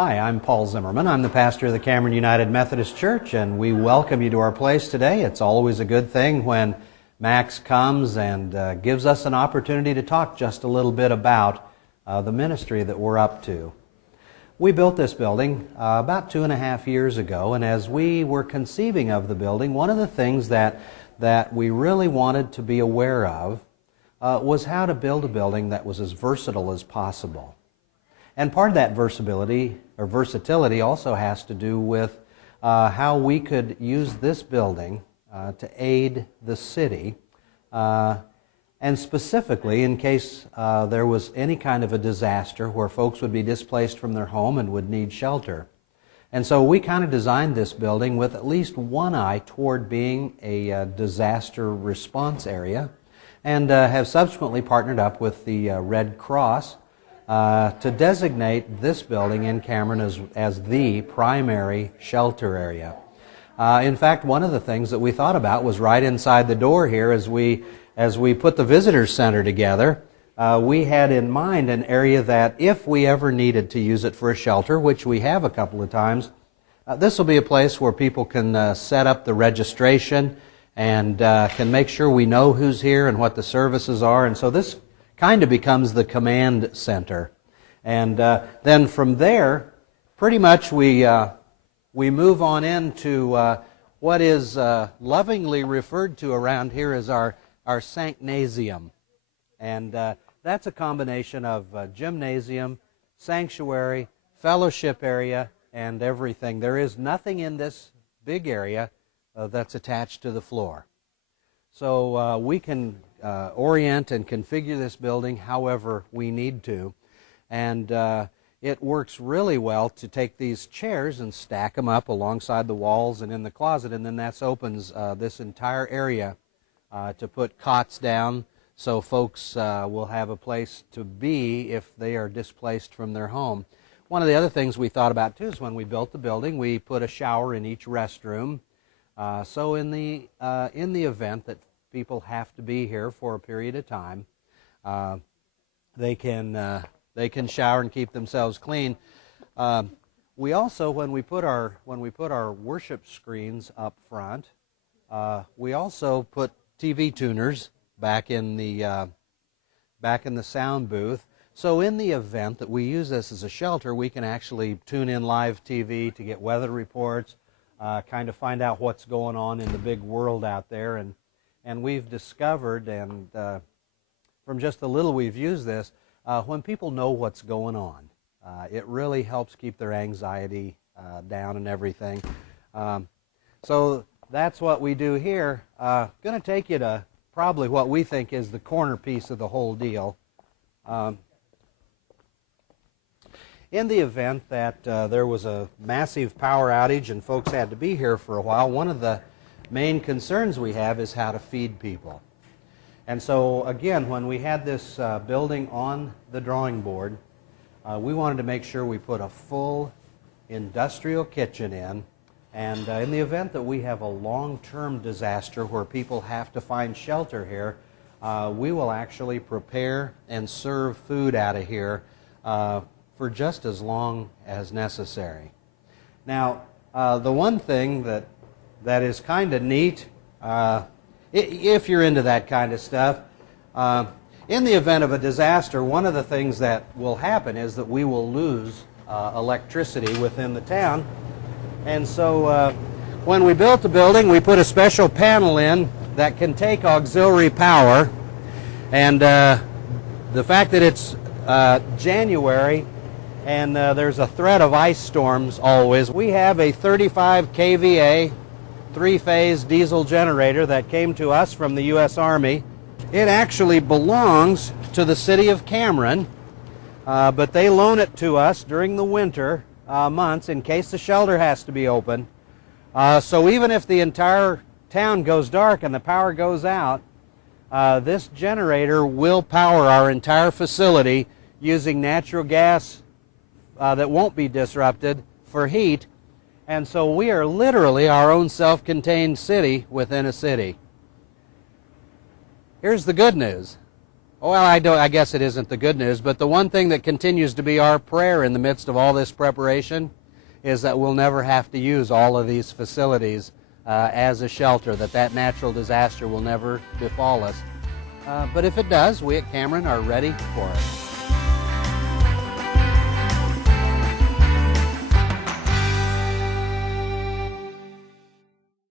Hi, I'm Paul Zimmerman. I'm the pastor of the Cameron United Methodist Church, and we welcome you to our place today. It's always a good thing when Max comes and gives us an opportunity to talk just a little bit about the ministry that we're up to. We built this building about 2.5 years ago, and as we were conceiving of the building, one of the things that we really wanted to be aware of was how to build a building that was as versatile as possible. And part of that versatility also has to do with how we could use this building to aid the city, and specifically in case there was any kind of a disaster where folks would be displaced from their home and would need shelter. And so we kind of designed this building with at least one eye toward being a disaster response area, and have subsequently partnered up with the Red Cross to designate this building in Cameron as the primary shelter area. In fact, one of the things that we thought about was right inside the door here as we put the visitor center together. We had in mind an area that if we ever needed to use it for a shelter, which we have a couple of times, this will be a place where people can set up the registration and can make sure we know who's here and what the services are. And so this kind of becomes the command center. And then from there, pretty much we move on into what is lovingly referred to around here as our sanctnasium. And that's a combination of gymnasium, sanctuary, fellowship area, and everything. There is nothing in this big area that's attached to the floor. So we can orient and configure this building however we need to. And it works really well to take these chairs and stack them up alongside the walls and in the closet, and then that opens this entire area to put cots down so folks will have a place to be if they are displaced from their home. One of the other things we thought about too is when we built the building, we put a shower in each restroom. So in the event that people have to be here for a period of time, they can shower and keep themselves clean. We also, when we put our worship screens up front, we also put TV tuners back in the sound booth. So in the event that we use this as a shelter, we can actually tune in live TV to get weather reports, kind of find out what's going on in the big world out there. And we've discovered, and from just the little we've used this, when people know what's going on, it really helps keep their anxiety down and everything. So that's what we do here. Going to take you to probably what we think is the corner piece of the whole deal. In the event that there was a massive power outage and folks had to be here for a while, one of the main concerns we have is how to feed people. And so again, when we had this building on the drawing board, we wanted to make sure we put a full industrial kitchen in. And in the event that we have a long-term disaster where people have to find shelter here, we will actually prepare and serve food out of here for just as long as necessary. Now, the one thing that is kind of neat, if you're into that kind of stuff, in the event of a disaster, one of the things that will happen is that we will lose electricity within the town. And so when we built the building, we put a special panel in that can take auxiliary power. And the fact that it's January and there's a threat of ice storms always, we have a 35 kVA three-phase diesel generator that came to us from the U.S. Army. It actually belongs to the city of Cameron, but they loan it to us during the winter months in case the shelter has to be open. So even if the entire town goes dark and the power goes out, this generator will power our entire facility using natural gas that won't be disrupted for heat. And so we are literally our own self-contained city within a city. Here's the good news. Well, I guess it isn't the good news, but the one thing that continues to be our prayer in the midst of all this preparation is that we'll never have to use all of these facilities as a shelter, that natural disaster will never befall us. But if it does, we at Cameron are ready for it.